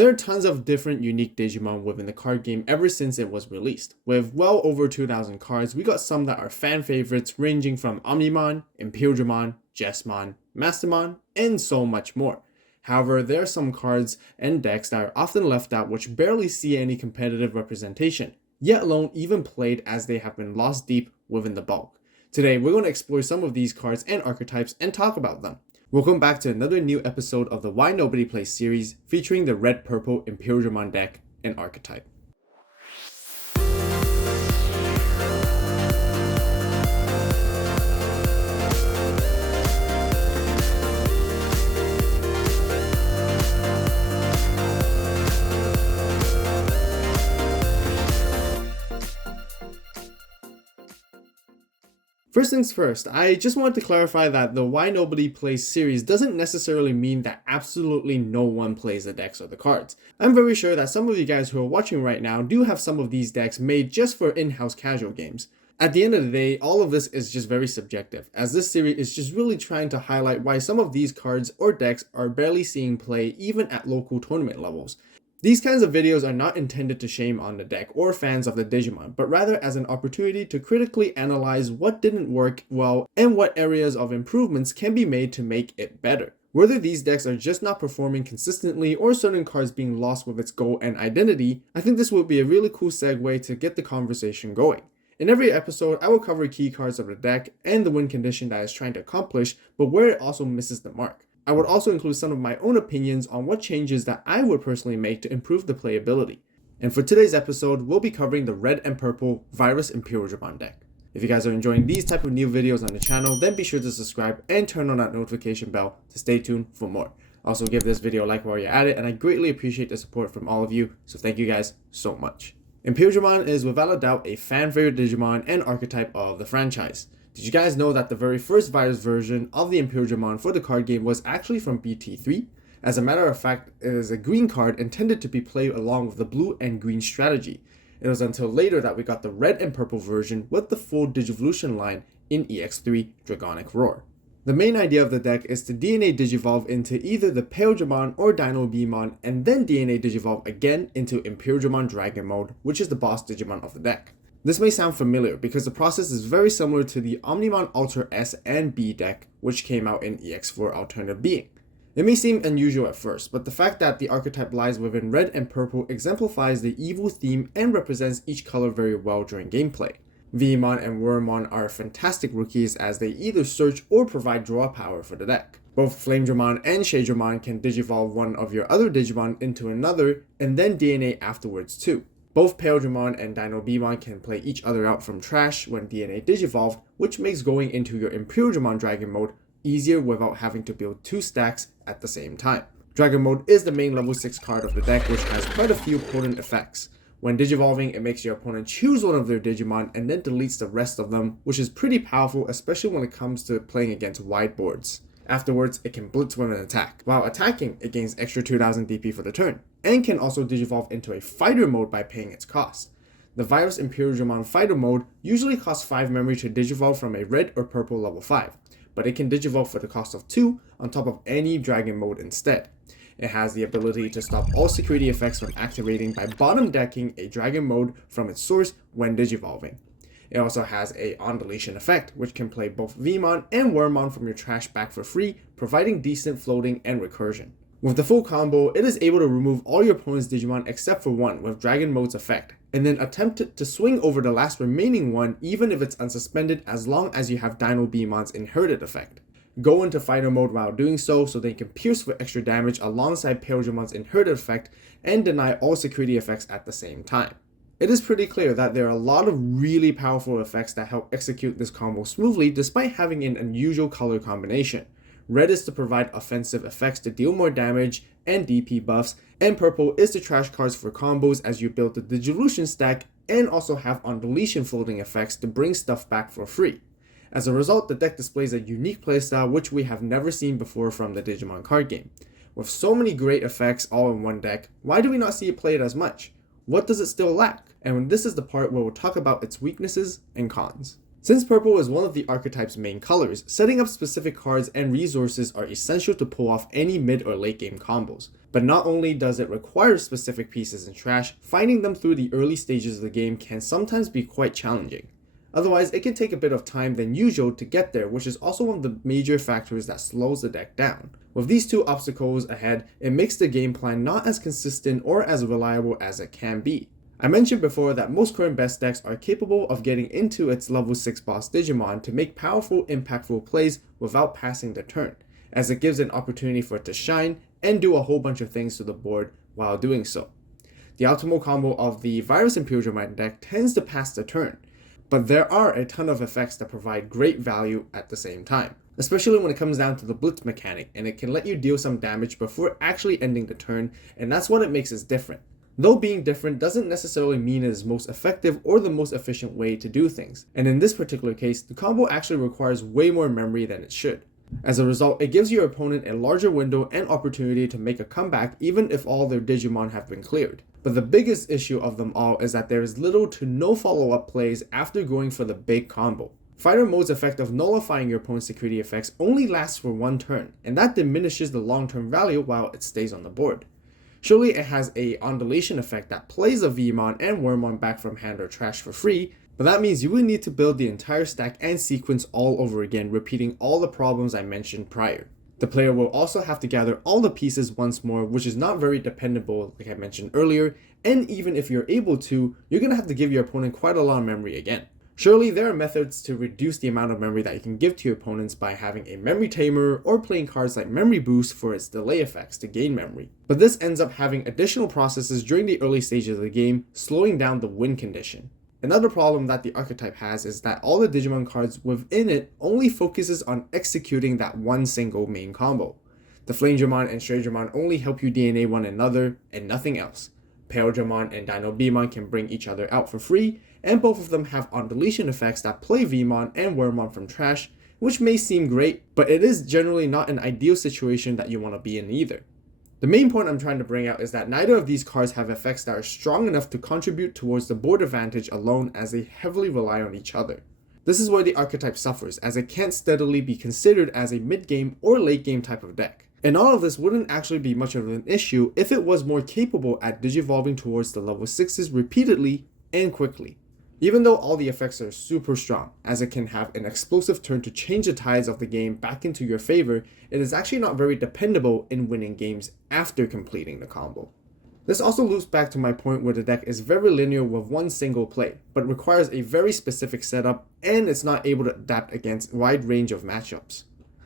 There are tons of different unique Digimon within the card game ever since it was released. With well over 2,000 cards, we got some that are fan favorites ranging from Omnimon, Imperialdramon, Jesmon, Mastermon, and so much more. However, there are some cards and decks that are often left out which barely see any competitive representation, yet alone even played as they have been lost deep within the bulk. Today, we're going to explore some of these cards and archetypes and talk about them. Welcome back to another new episode of the Why Nobody Plays series featuring the Red Purple Imperialdramon Deck and archetype. First things first, I just wanted to clarify that the Why Nobody Plays series doesn't necessarily mean that absolutely no one plays the decks or the cards. I'm very sure that some of you guys who are watching right now do have some of these decks made just for in-house casual games. At the end of the day, all of this is just very subjective, as this series is just really trying to highlight why some of these cards or decks are barely seeing play even at local tournament levels. These kinds of videos are not intended to shame on the deck or fans of the Digimon, but rather as an opportunity to critically analyze what didn't work well and what areas of improvements can be made to make it better. Whether these decks are just not performing consistently or certain cards being lost with its goal and identity, I think this would be a really cool segue to get the conversation going. In every episode, I will cover key cards of the deck and the win condition that it's trying to accomplish, but where it also misses the mark. I would also include some of my own opinions on what changes that I would personally make to improve the playability. And for today's episode, we'll be covering the Red and Purple Virus Imperialdramon Deck. If you guys are enjoying these type of new videos on the channel, then be sure to subscribe and turn on that notification bell to stay tuned for more. Also give this video a like while you're at it, and I greatly appreciate the support from all of you, so thank you guys so much. Imperialdramon is without a doubt a fan favorite Digimon and archetype of the franchise. Did you guys know that the very first Virus version of the Imperialdramon for the card game was actually from BT3? As a matter of fact, it is a green card intended to be played along with the blue and green strategy. It was until later that we got the red and purple version with the full Digivolution line in EX3 Dragonic Roar. The main idea of the deck is to DNA Digivolve into either the Imperialdramon or Dinobemon, and then DNA Digivolve again into Imperialdramon Dragon Mode, which is the boss Digimon of the deck. This may sound familiar because the process is very similar to the Omnimon Ultra S and B deck, which came out in EX4 Alternative Being. It may seem unusual at first, but the fact that the archetype lies within red and purple exemplifies the evil theme and represents each color very well during gameplay. Veemon and Wormmon are fantastic rookies as they either search or provide draw power for the deck. Both Flamedramon and Shadramon can digivolve one of your other Digimon into another and then DNA afterwards too. Both Imperialdramon and Dinobemon can play each other out from trash when DNA Digivolved, which makes going into your Imperialdramon Dragon Mode easier without having to build two stacks at the same time. Dragon Mode is the main level 6 card of the deck, which has quite a few potent effects. When digivolving, it makes your opponent choose one of their Digimon and then deletes the rest of them, which is pretty powerful, especially when it comes to playing against wide boards. Afterwards, it can blitz with an attack. While attacking, it gains extra 2000 DP for the turn, and can also digivolve into a fighter mode by paying its cost. The Virus Imperialdramon fighter mode usually costs 5 memory to digivolve from a red or purple level 5, but it can digivolve for the cost of 2 on top of any dragon mode instead. It has the ability to stop all security effects from activating by bottom decking a dragon mode from its source when digivolving. It also has a on-deletion effect, which can play both Veemon and Wormmon from your trash back for free, providing decent floating and recursion. With the full combo, it is able to remove all your opponent's Digimon except for one with Dragon Mode's effect, and then attempt to swing over the last remaining one even if it's unsuspended as long as you have Dinobemon's inherited effect. Go into fighter mode while doing so they can pierce for extra damage alongside Imperialdramon's inherited effect and deny all security effects at the same time. It is pretty clear that there are a lot of really powerful effects that help execute this combo smoothly despite having an unusual color combination. Red is to provide offensive effects to deal more damage and DP buffs, and purple is to trash cards for combos as you build the Digivolution stack and also have on-deletion floating effects to bring stuff back for free. As a result, the deck displays a unique playstyle which we have never seen before from the Digimon card game. With so many great effects all in one deck, why do we not see it played as much? What does it still lack? And this is the part where we'll talk about its weaknesses and cons. Since purple is one of the archetype's main colors, setting up specific cards and resources are essential to pull off any mid or late game combos. But not only does it require specific pieces in trash, finding them through the early stages of the game can sometimes be quite challenging. Otherwise, it can take a bit of time than usual to get there, which is also one of the major factors that slows the deck down. With these two obstacles ahead, it makes the game plan not as consistent or as reliable as it can be. I mentioned before that most current best decks are capable of getting into its level 6 boss Digimon to make powerful, impactful plays without passing the turn, as it gives an opportunity for it to shine and do a whole bunch of things to the board while doing so. The optimal combo of the Virus Imperialdramon deck tends to pass the turn, but there are a ton of effects that provide great value at the same time, especially when it comes down to the blitz mechanic, and it can let you deal some damage before actually ending the turn, and that's what it makes it different. Though being different doesn't necessarily mean it is most effective or the most efficient way to do things, and in this particular case, the combo actually requires way more memory than it should. As a result, it gives your opponent a larger window and opportunity to make a comeback even if all their Digimon have been cleared. But the biggest issue of them all is that there is little to no follow-up plays after going for the big combo. Fighter mode's effect of nullifying your opponent's security effects only lasts for one turn, and that diminishes the long-term value while it stays on the board. Surely it has a undulation effect that plays a Vmon and Wormmon back from hand or trash for free, but that means you will need to build the entire stack and sequence all over again, repeating all the problems I mentioned prior. The player will also have to gather all the pieces once more, which is not very dependable like I mentioned earlier, and even if you're able to, you're going to have to give your opponent quite a lot of memory again. Surely there are methods to reduce the amount of memory that you can give to your opponents by having a memory tamer or playing cards like Memory Boost for its delay effects to gain memory. But this ends up having additional processes during the early stages of the game, slowing down the win condition. Another problem that the archetype has is that all the Digimon cards within it only focuses on executing that one single main combo. The Flamedramon and Straydramon only help you DNA one another and nothing else. Imperialdramon and Dinobemon can bring each other out for free, and both of them have undeletion effects that play Vmon and Wormmon from trash, which may seem great, but it is generally not an ideal situation that you want to be in either. The main point I'm trying to bring out is that neither of these cards have effects that are strong enough to contribute towards the board advantage alone, as they heavily rely on each other. This is where the archetype suffers, as it can't steadily be considered as a mid-game or late-game type of deck. And all of this wouldn't actually be much of an issue if it was more capable at digivolving towards the level 6s repeatedly and quickly. Even though all the effects are super strong, as it can have an explosive turn to change the tides of the game back into your favor, it is actually not very dependable in winning games after completing the combo. This also loops back to my point where the deck is very linear with one single play, but requires a very specific setup, and it's not able to adapt against a wide range of matchups.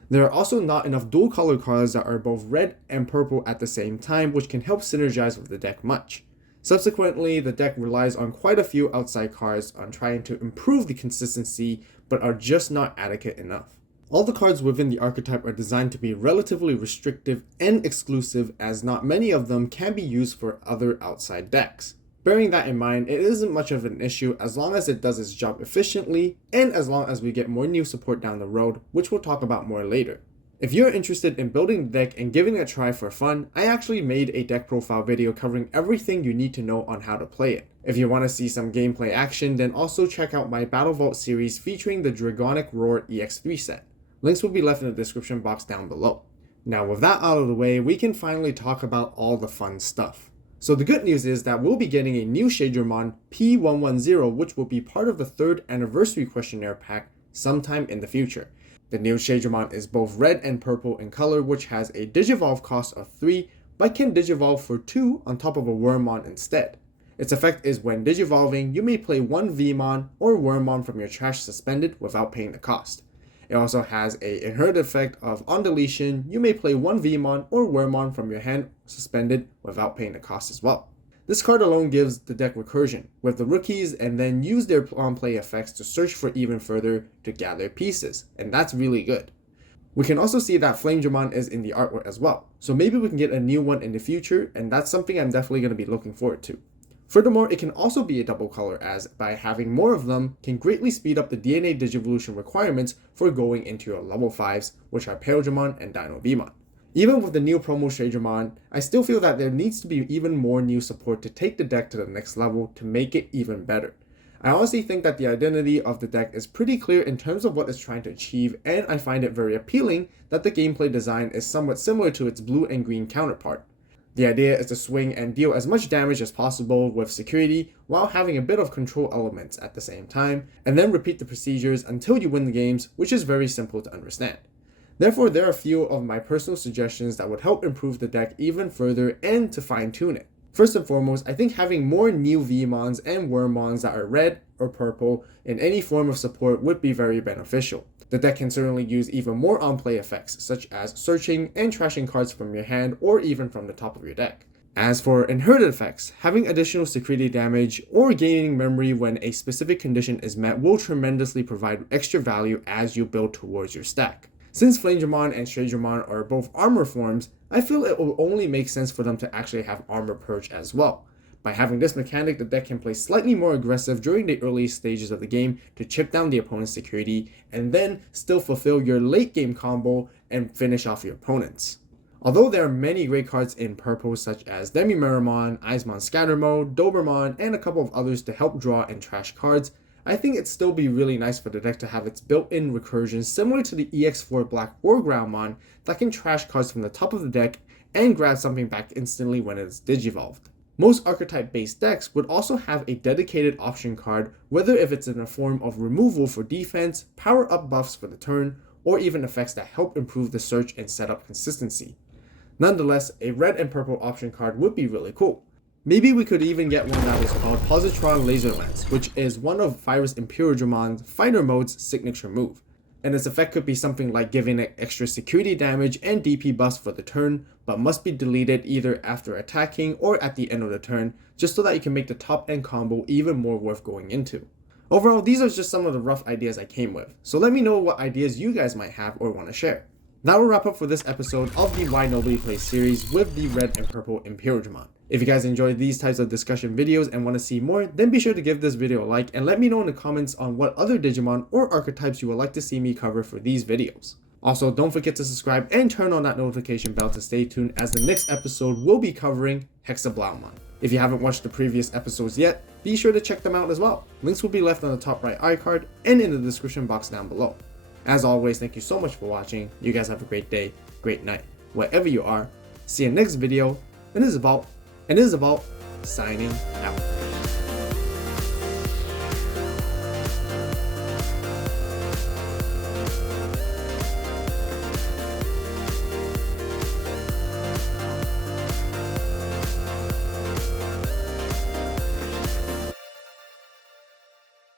There are also not enough dual color cards that are both red and purple at the same time, which can help synergize with the deck much. Subsequently, the deck relies on quite a few outside cards on trying to improve the consistency, but are just not adequate enough. All the cards within the archetype are designed to be relatively restrictive and exclusive, as not many of them can be used for other outside decks. Bearing that in mind, it isn't much of an issue as long as it does its job efficiently, and as long as we get more new support down the road, which we'll talk about more later. If you're interested in building the deck and giving it a try for fun, I actually made a deck profile video covering everything you need to know on how to play it. If you want to see some gameplay action, then also check out my Battle Vault series featuring the Dragonic Roar EX3 set. Links will be left in the description box down below. Now with that out of the way, we can finally talk about all the fun stuff. So the good news is that we'll be getting a new Straydramon P110, which will be part of the 3rd anniversary questionnaire pack sometime in the future. The new Straydramon is both red and purple in color, which has a Digivolve cost of 3, but can Digivolve for 2 on top of a Wormmon instead. Its effect is when Digivolving, you may play one Vmon or Wormmon from your trash suspended without paying the cost. It also has a inherent effect of on deletion, you may play one Vmon or Wormmon from your hand suspended without paying the cost as well. This card alone gives the deck recursion with the rookies, and then use their on-play effects to search for even further to gather pieces, and that's really good. We can also see that Flamedramon is in the artwork as well, so maybe we can get a new one in the future, and that's something I'm definitely going to be looking forward to. Furthermore, it can also be a double color, as by having more of them can greatly speed up the DNA Digivolution requirements for going into your level 5s, which are Imperialdramon and Dinobemon. Even with the new promo Straydramon, I still feel that there needs to be even more new support to take the deck to the next level to make it even better. I honestly think that the identity of the deck is pretty clear in terms of what it's trying to achieve, and I find it very appealing that the gameplay design is somewhat similar to its blue and green counterpart. The idea is to swing and deal as much damage as possible with security while having a bit of control elements at the same time, and then repeat the procedures until you win the games, which is very simple to understand. Therefore, there are a few of my personal suggestions that would help improve the deck even further and to fine tune it. First and foremost, I think having more new VMons and Wormmons that are red or purple in any form of support would be very beneficial. The deck can certainly use even more on-play effects, such as searching and trashing cards from your hand or even from the top of your deck. As for inherited effects, having additional security damage or gaining memory when a specific condition is met will tremendously provide extra value as you build towards your stack. Since Flame-Dramon and Stray-Dramon are both armor forms, I feel it will only make sense for them to actually have armor purge as well. By having this mechanic, the deck can play slightly more aggressive during the early stages of the game to chip down the opponent's security, and then still fulfill your late game combo and finish off your opponents. Although there are many great cards in purple such as Demi-Meramon, Eismon Scatter Mode, Dobermon, and a couple of others to help draw and trash cards, I think it'd still be really nice for the deck to have its built-in recursion similar to the EX3 Black Wargroundmon that can trash cards from the top of the deck and grab something back instantly when it is digivolved. Most archetype-based decks would also have a dedicated option card, whether if it's in the form of removal for defense, power-up buffs for the turn, or even effects that help improve the search and setup consistency. Nonetheless, a red and purple option card would be really cool. Maybe we could even get one that is called Positron Laser Lance, which is one of Virus Imperialdramon's fighter mode's signature move. And its effect could be something like giving it extra security damage and DP buffs for the turn, but must be deleted either after attacking or at the end of the turn, just so that you can make the top end combo even more worth going into. Overall, these are just some of the rough ideas I came with, so let me know what ideas you guys might have or want to share. That will wrap up for this episode of the Why Nobody Plays series with the Red and Purple Imperialdramon. If you guys enjoyed these types of discussion videos and want to see more, then be sure to give this video a like and let me know in the comments on what other Digimon or archetypes you would like to see me cover for these videos. Also, don't forget to subscribe and turn on that notification bell to stay tuned, as the next episode will be covering Hexablaumon. If you haven't watched the previous episodes yet, be sure to check them out as well. Links will be left on the top right iCard and in the description box down below. As always, thank you so much for watching. You guys have a great day, great night, wherever you are. See you next video, and this is AVAULT, signing out.